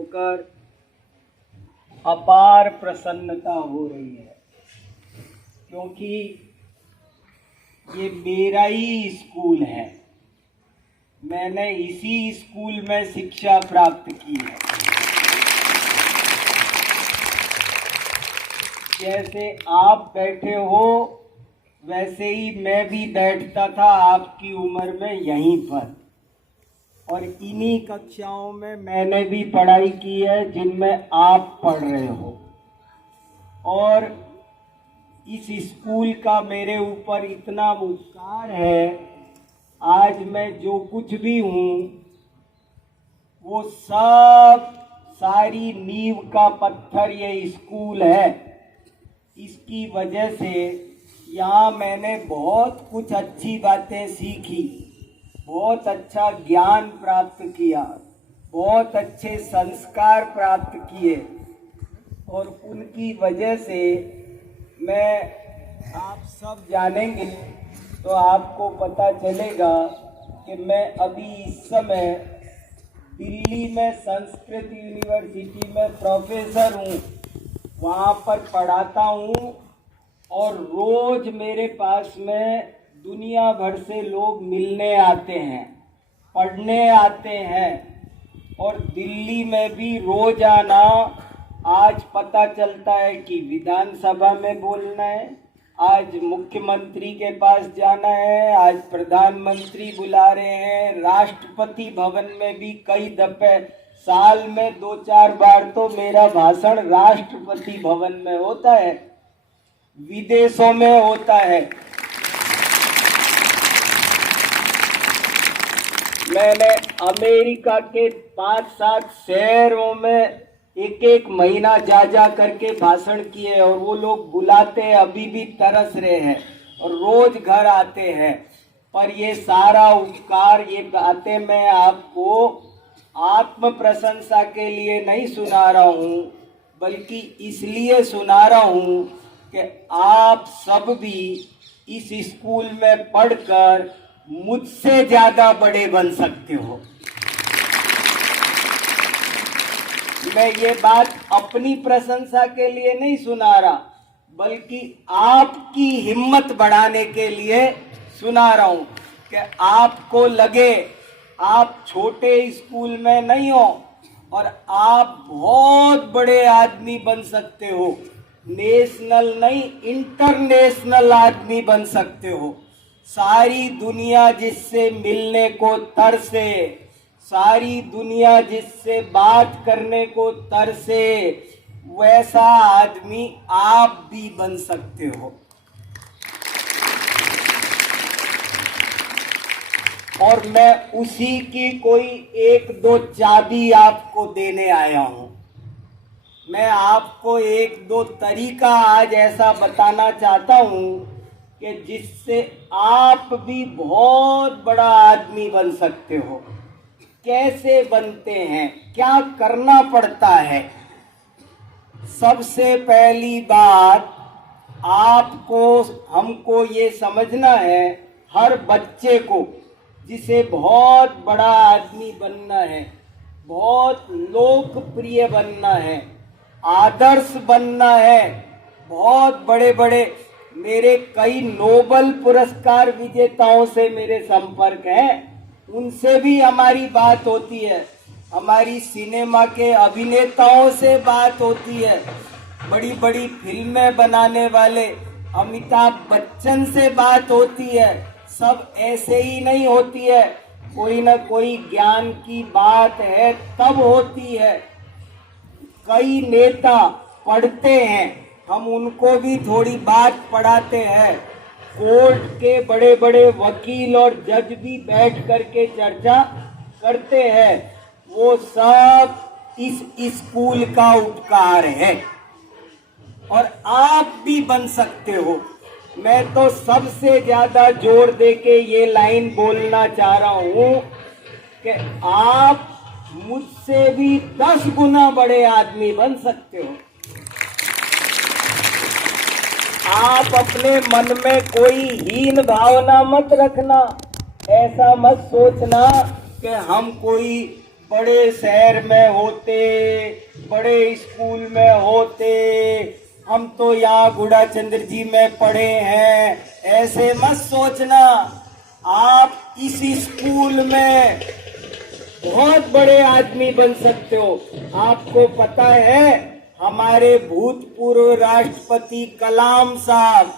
होकर अपार प्रसन्नता हो रही है, क्योंकि ये मेरा ही स्कूल है। मैंने इसी स्कूल में शिक्षा प्राप्त की है। जैसे आप बैठे हो वैसे ही मैं भी बैठता था आपकी उम्र में यहीं पर, और इन्हीं कक्षाओं में मैंने भी पढ़ाई की है जिनमें आप पढ़ रहे हो। और इस स्कूल का मेरे ऊपर इतना उपकार है, आज मैं जो कुछ भी हूँ वो सब सारी नींव का पत्थर ये स्कूल है। इसकी वजह से यहाँ मैंने बहुत कुछ अच्छी बातें सीखी, बहुत अच्छा ज्ञान प्राप्त किया, बहुत अच्छे संस्कार प्राप्त किए, और उनकी वजह से मैं, आप सब जानेंगे तो आपको पता चलेगा कि मैं अभी इस समय दिल्ली में संस्कृत यूनिवर्सिटी में प्रोफेसर हूँ, वहाँ पर पढ़ाता हूँ। और रोज मेरे पास में दुनिया भर से लोग मिलने आते हैं, पढ़ने आते हैं, और दिल्ली में भी रोजाना आज पता चलता है कि विधानसभा में बोलना है, आज मुख्यमंत्री के पास जाना है, आज प्रधानमंत्री बुला रहे हैं, राष्ट्रपति भवन में भी कई दफे साल में 2-4 बार तो मेरा भाषण राष्ट्रपति भवन में होता है, विदेशों में होता है। मैंने अमेरिका के 5-7 शहरों में एक महीना जा करके भाषण किए, और वो लोग बुलाते हैं, अभी भी तरस रहे हैं और रोज घर आते हैं। पर ये सारा उपकार, ये बातें मैं आपको आत्म प्रशंसा के लिए नहीं सुना रहा हूँ, बल्कि इसलिए सुना रहा हूँ कि आप सब भी इस स्कूल में पढ़कर मुझसे ज्यादा बड़े बन सकते हो। मैं ये बात अपनी प्रशंसा के लिए नहीं सुना रहा, बल्कि आपकी हिम्मत बढ़ाने के लिए सुना रहा हूं कि आपको लगे आप छोटे स्कूल में नहीं हो और आप बहुत बड़े आदमी बन सकते हो, नेशनल नहीं इंटरनेशनल आदमी बन सकते हो। सारी दुनिया जिससे मिलने को तरसे, सारी दुनिया जिससे बात करने को तरसे, वैसा आदमी आप भी बन सकते हो। और मैं उसी की कोई 1-2 चाबी आपको देने आया हूं। मैं आपको 1-2 तरीका आज ऐसा बताना चाहता हूं कि जिससे आप भी बहुत बड़ा आदमी बन सकते हो। कैसे बनते हैं, क्या करना पड़ता है? सबसे पहली बात, आपको हमको ये समझना है, हर बच्चे को जिसे बहुत बड़ा आदमी बनना है, बहुत लोकप्रिय बनना है, आदर्श बनना है, बहुत बड़े बड़े, मेरे कई नोबेल पुरस्कार विजेताओं से मेरे संपर्क है, उनसे भी हमारी बात होती है, हमारी सिनेमा के अभिनेताओं से बात होती है, बड़ी बड़ी फिल्में बनाने वाले अमिताभ बच्चन से बात होती है। सब ऐसे ही नहीं होती है, कोई ना कोई ज्ञान की बात है तब होती है। कई नेता पढ़ते हैं, हम उनको भी थोड़ी बात पढ़ाते हैं। कोर्ट के बड़े बड़े वकील और जज भी बैठ करके चर्चा करते हैं। वो सब इस स्कूल का उपकार है, और आप भी बन सकते हो। मैं तो सबसे ज्यादा जोर देके ये लाइन बोलना चाह रहा हूं कि आप मुझसे भी 10 गुना बड़े आदमी बन सकते हो। आप अपने मन में कोई हीन भावना मत रखना, ऐसा मत सोचना कि हम कोई बड़े शहर में होते बड़े स्कूल में होते, हम तो यहाँ गुड़ाचंद्र जी में पढ़े हैं, ऐसे मत सोचना। आप इस स्कूल में बहुत बड़े आदमी बन सकते हो। आपको पता है हमारे भूतपूर्व राष्ट्रपति कलाम साहब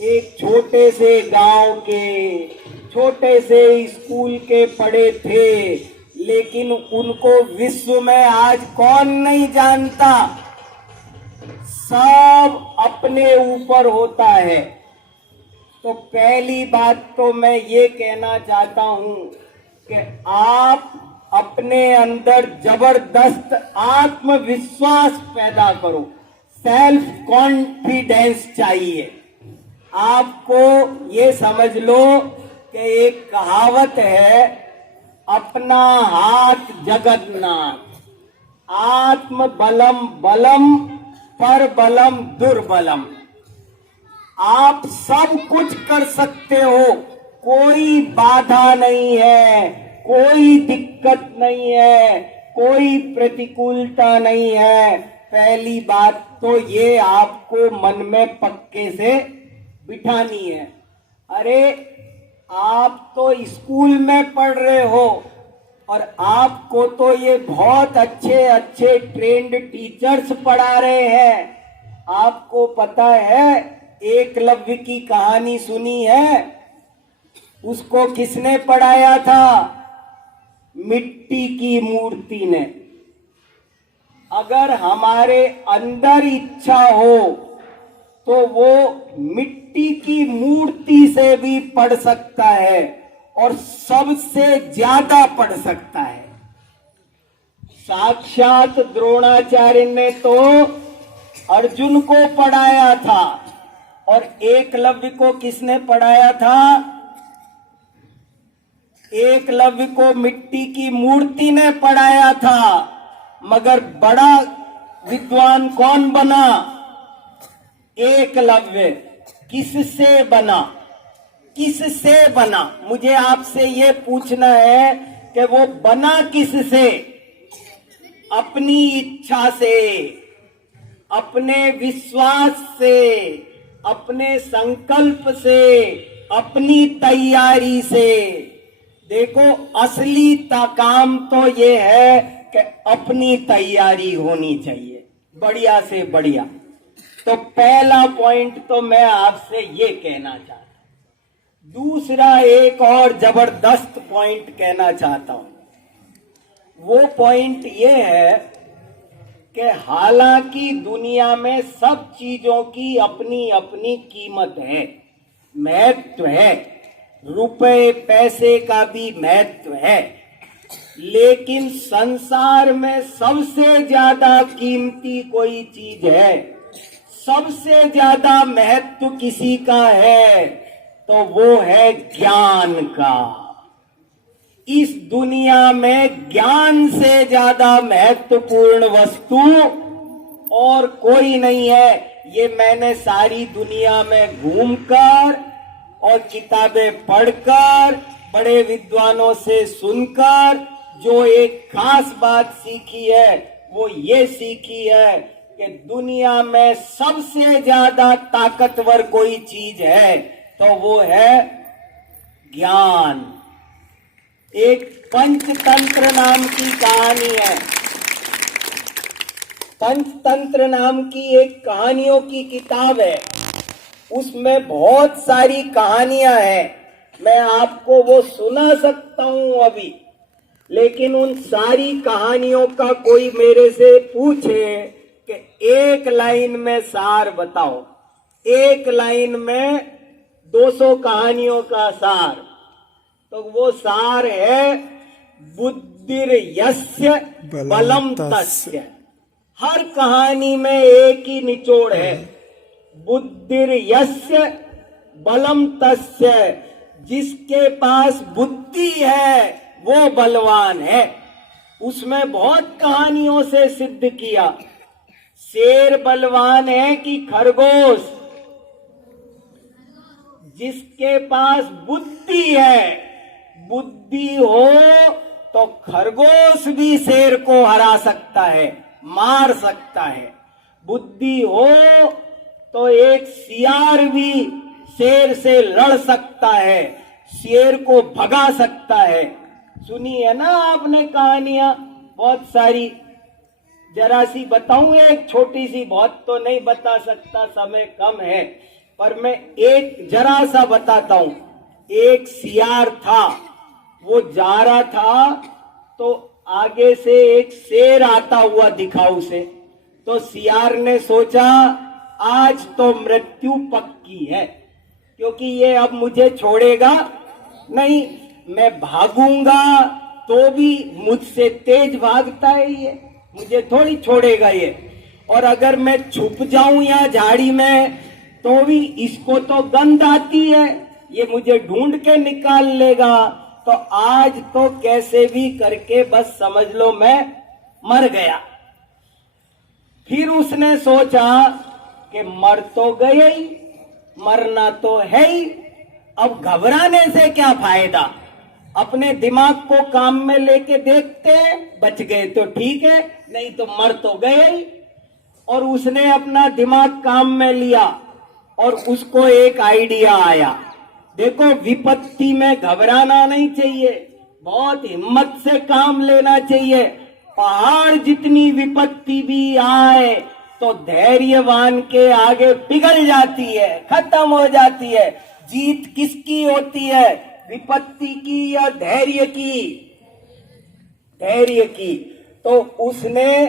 एक छोटे से गांव के छोटे से स्कूल के पढ़े थे, लेकिन उनको विश्व में आज कौन नहीं जानता। सब अपने ऊपर होता है। तो पहली बात तो मैं ये कहना चाहता हूं कि आप अपने अंदर जबरदस्त आत्मविश्वास पैदा करो। सेल्फ कॉन्फिडेंस चाहिए आपको। ये समझ लो कि एक कहावत है, अपना हाथ जगन्नाथ, आत्म बलम बलम पर बलम दुर्बलम। आप सब कुछ कर सकते हो, कोई बाधा नहीं है, कोई दिक्कत नहीं है, कोई प्रतिकूलता नहीं है। पहली बात तो ये आपको मन में पक्के से बिठानी है। अरे आप तो स्कूल में पढ़ रहे हो और आपको तो ये बहुत अच्छे अच्छे ट्रेंड टीचर्स पढ़ा रहे हैं। आपको पता है एकलव्य की कहानी सुनी है? उसको किसने पढ़ाया था? मिट्टी की मूर्ति ने। अगर हमारे अंदर इच्छा हो तो वो मिट्टी की मूर्ति से भी पढ़ सकता है और सबसे ज्यादा पढ़ सकता है। साक्षात द्रोणाचार्य ने तो अर्जुन को पढ़ाया था और एकलव्य को किसने पढ़ाया था? एकलव्य को मिट्टी की मूर्ति ने पढ़ाया था। मगर बड़ा विद्वान कौन बना? एकलव्य। किससे बना? किससे बना? मुझे आपसे ये पूछना है कि वो बना किससे? अपनी इच्छा से, अपने विश्वास से, अपने संकल्प से, अपनी तैयारी से। देखो असली काम तो ये है कि अपनी तैयारी होनी चाहिए, बढ़िया से बढ़िया। तो पहला पॉइंट तो मैं आपसे ये कहना चाहता हूं। दूसरा एक और जबरदस्त पॉइंट कहना चाहता हूं। वो पॉइंट ये है कि हालांकि दुनिया में सब चीजों की अपनी अपनी कीमत है, महत्व है, रुपए पैसे का भी महत्व है, लेकिन संसार में सबसे ज्यादा कीमती कोई चीज है, सबसे ज्यादा महत्व किसी का है तो वो है ज्ञान का। इस दुनिया में ज्ञान से ज्यादा महत्वपूर्ण वस्तु और कोई नहीं है। ये मैंने सारी दुनिया में घूमकर और किताबें पढ़कर, बड़े विद्वानों से सुनकर जो एक खास बात सीखी है, वो ये सीखी है कि दुनिया में सबसे ज्यादा ताकतवर कोई चीज है तो वो है ज्ञान। एक पंचतंत्र नाम की कहानी है। पंचतंत्र नाम की एक कहानियों की किताब है। उसमें बहुत सारी कहानियां हैं। मैं आपको वो सुना सकता हूं अभी, लेकिन उन सारी कहानियों का कोई मेरे से पूछे कि एक लाइन में सार बताओ, एक लाइन में 200 कहानियों का सार, तो वो सार है बुद्धिर्यस्य बलम तस्य। हर कहानी में एक ही निचोड़ है, बुद्धिर्यस्य बलम तस्य। जिसके पास बुद्धि है वो बलवान है। उसमें बहुत कहानियों से सिद्ध किया। शेर बलवान है कि खरगोश? जिसके पास बुद्धि है, बुद्धि हो तो खरगोश भी शेर को हरा सकता है। मार सकता है। बुद्धि हो तो एक सियार भी शेर से लड़ सकता है, शेर को भगा सकता है। सुनी है ना आपने कहानियां बहुत सारी। जरा सी बताऊं, एक छोटी सी, बहुत तो नहीं बता सकता, समय कम है, पर मैं एक जरा सा बताता हूं। एक सियार था, वो जा रहा था तो आगे से एक शेर आता हुआ दिखा उसे। तो सियार ने सोचा आज तो मृत्यु पक्की है, क्योंकि ये अब मुझे छोड़ेगा नहीं। मैं भागूंगा तो भी मुझसे तेज भागता है ये, मुझे थोड़ी छोड़ेगा ये। और अगर मैं छुप जाऊं या झाड़ी में तो भी इसको तो गंध आती है, ये मुझे ढूंढ के निकाल लेगा। तो आज तो कैसे भी करके बस समझ लो मैं मर गया। फिर उसने सोचा कि मर तो गए ही, मरना तो है ही, अब घबराने से क्या फायदा। अपने दिमाग को काम में लेके देखते हैं, बच गए तो ठीक है, नहीं तो मर तो गए ही। और उसने अपना दिमाग काम में लिया और उसको एक आइडिया आया। देखो, विपत्ति में घबराना नहीं चाहिए, बहुत हिम्मत से काम लेना चाहिए। पहाड़ जितनी विपत्ति भी आए तो धैर्यवान के आगे पिघल जाती है, खत्म हो जाती है। जीत किसकी होती है, विपत्ति की या धैर्य की? धैर्य की। तो उसने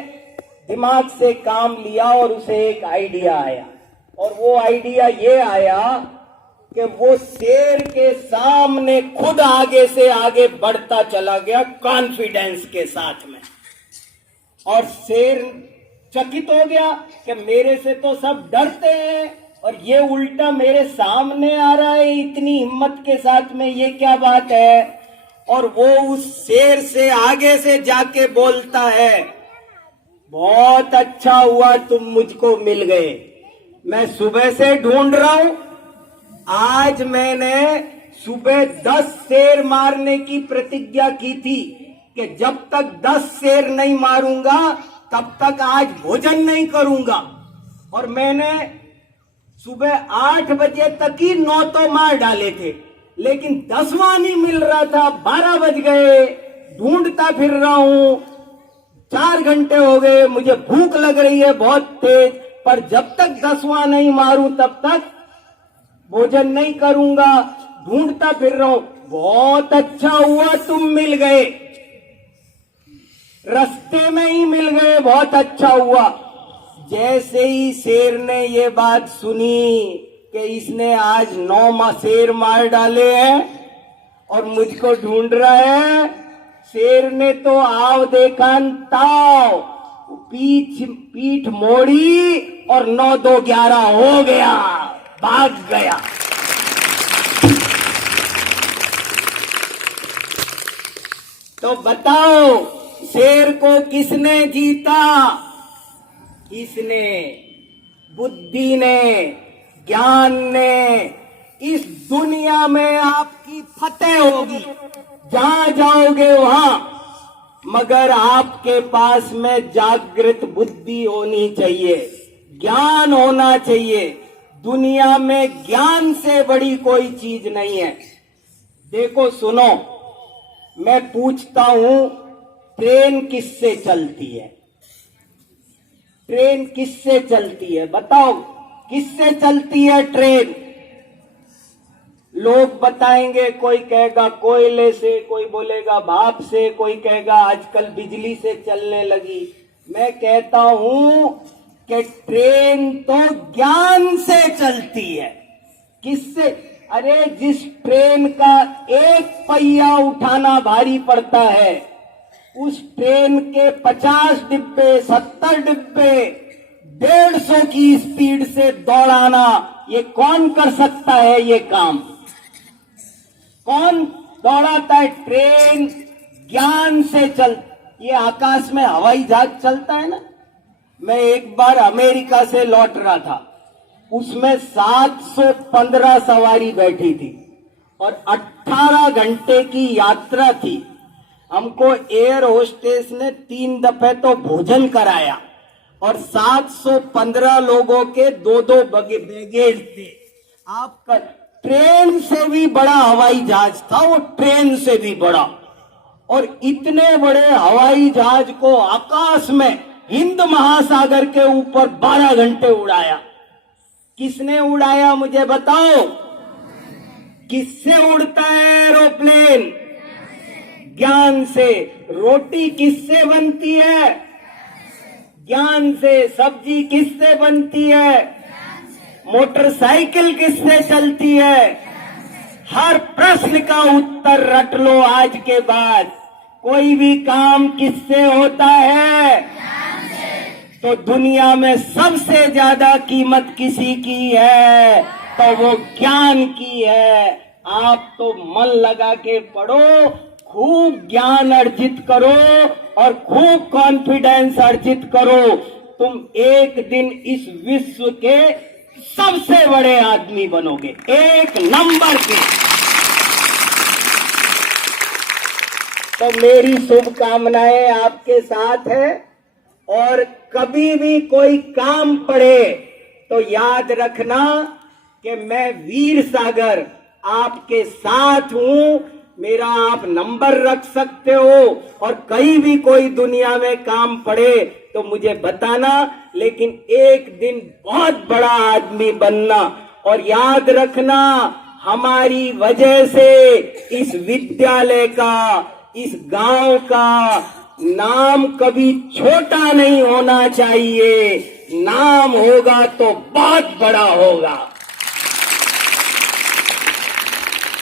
दिमाग से काम लिया और उसे एक आइडिया आया, और वो आइडिया ये आया कि वो शेर के सामने खुद आगे से आगे बढ़ता चला गया कॉन्फिडेंस के साथ में। और शेर चकित हो गया कि मेरे से तो सब डरते हैं और ये उल्टा मेरे सामने आ रहा है इतनी हिम्मत के साथ में, ये क्या बात है। और वो उस शेर से आगे से जाके बोलता है, बहुत अच्छा हुआ तुम मुझको मिल गए, मैं सुबह से ढूंढ रहा हूं। आज मैंने सुबह 10 शेर मारने की प्रतिज्ञा की थी कि जब तक 10 शेर नहीं मारूंगा तब तक आज भोजन नहीं करूंगा। और मैंने सुबह 8 बजे तक ही 9 तो मार डाले थे, लेकिन 10वां नहीं मिल रहा था। 12 बज गए, ढूंढता फिर रहा हूं, 4 घंटे हो गए, मुझे भूख लग रही है बहुत तेज, पर जब तक 10वां नहीं मारूं तब तक भोजन नहीं करूंगा। ढूंढता फिर रहा हूं, बहुत अच्छा हुआ तुम मिल गए, रास्ते में ही मिल गए, बहुत अच्छा हुआ। जैसे ही शेर ने ये बात सुनी कि इसने आज 9 शेर मार डाले हैं और मुझको ढूंढ रहा है, शेर ने तो आव देखा ताव, पीठ मोड़ी और 9 2 11 हो गया, भाग गया। तो बताओ, शेर को किसने जीता? इसने, बुद्धि ने, ज्ञान ने। इस दुनिया में आपकी फतेह होगी, जहां जाओगे वहां, मगर आपके पास में जागृत बुद्धि होनी चाहिए, ज्ञान होना चाहिए। दुनिया में ज्ञान से बड़ी कोई चीज नहीं है। देखो सुनो, मैं पूछता हूं, ट्रेन किससे चलती है? ट्रेन किससे चलती है? बताओ, किससे चलती है ट्रेन? लोग बताएंगे, कोई कहेगा कोयले से, कोई बोलेगा भाप से, कोई कहेगा आजकल बिजली से चलने लगी। मैं कहता हूं कि ट्रेन तो ज्ञान से चलती है। किससे? अरे जिस ट्रेन का एक पहिया उठाना भारी पड़ता है, उस ट्रेन के 50 डिब्बे, 70 डिब्बे 150 की स्पीड से दौड़ाना, ये कौन कर सकता है? ये काम कौन दौड़ाता है? ट्रेन ज्ञान से चल। ये आकाश में हवाई जहाज चलता है ना, मैं एक बार अमेरिका से लौट रहा था, उसमें 715 सवारी बैठी थी और 18 घंटे की यात्रा थी। हमको एयर होस्टेस ने 3 दफे तो भोजन कराया और 715 लोगों के 2-2 बैगेज थे। आपका ट्रेन से भी बड़ा हवाई जहाज था वो, ट्रेन से भी बड़ा। और इतने बड़े हवाई जहाज को आकाश में हिंद महासागर के ऊपर 12 घंटे उड़ाया। किसने उड़ाया मुझे बताओ? किससे उड़ता है एरोप्लेन? ज्ञान से। रोटी किससे बनती है? ज्ञान से। सब्जी किससे बनती है? मोटरसाइकिल किससे चलती है? हर प्रश्न का उत्तर रट लो आज के बाद। कोई भी काम किससे होता है? तो दुनिया में सबसे ज्यादा कीमत किसी की है तो वो ज्ञान की है। आप तो मन लगा के पढ़ो, खूब ज्ञान अर्जित करो और खूब कॉन्फिडेंस अर्जित करो। तुम एक दिन इस विश्व के सबसे बड़े आदमी बनोगे, 1 नंबर के। तो मेरी शुभकामनाएं आपके साथ है। और कभी भी कोई काम पड़े तो याद रखना कि मैं वीर सागर आपके साथ हूं। मेरा आप नंबर रख सकते हो और कहीं भी कोई दुनिया में काम पड़े तो मुझे बताना। लेकिन एक दिन बहुत बड़ा आदमी बनना। और याद रखना, हमारी वजह से इस विद्यालय का, इस गांव का नाम कभी छोटा नहीं होना चाहिए। नाम होगा तो बहुत बड़ा होगा।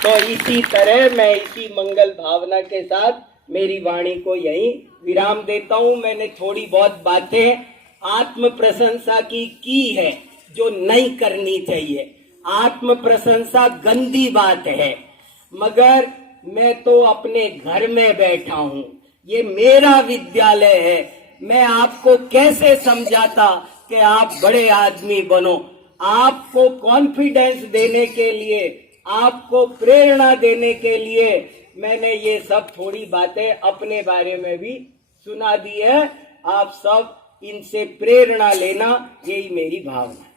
तो इसी तरह मैं इसी मंगल भावना के साथ मेरी वाणी को यहीं विराम देता हूं। मैंने थोड़ी बहुत बातें आत्म प्रशंसा की है जो नहीं करनी चाहिए। आत्म प्रशंसा गंदी बात है, मगर मैं तो अपने घर में बैठा हूं, ये मेरा विद्यालय है। मैं आपको कैसे समझाता कि आप बड़े आदमी बनो? आपको कॉन्फिडेंस देने के लिए, आपको प्रेरणा देने के लिए मैंने ये सब थोड़ी बातें अपने बारे में भी सुना दी है। आप सब इनसे प्रेरणा लेना, यही मेरी भावना है।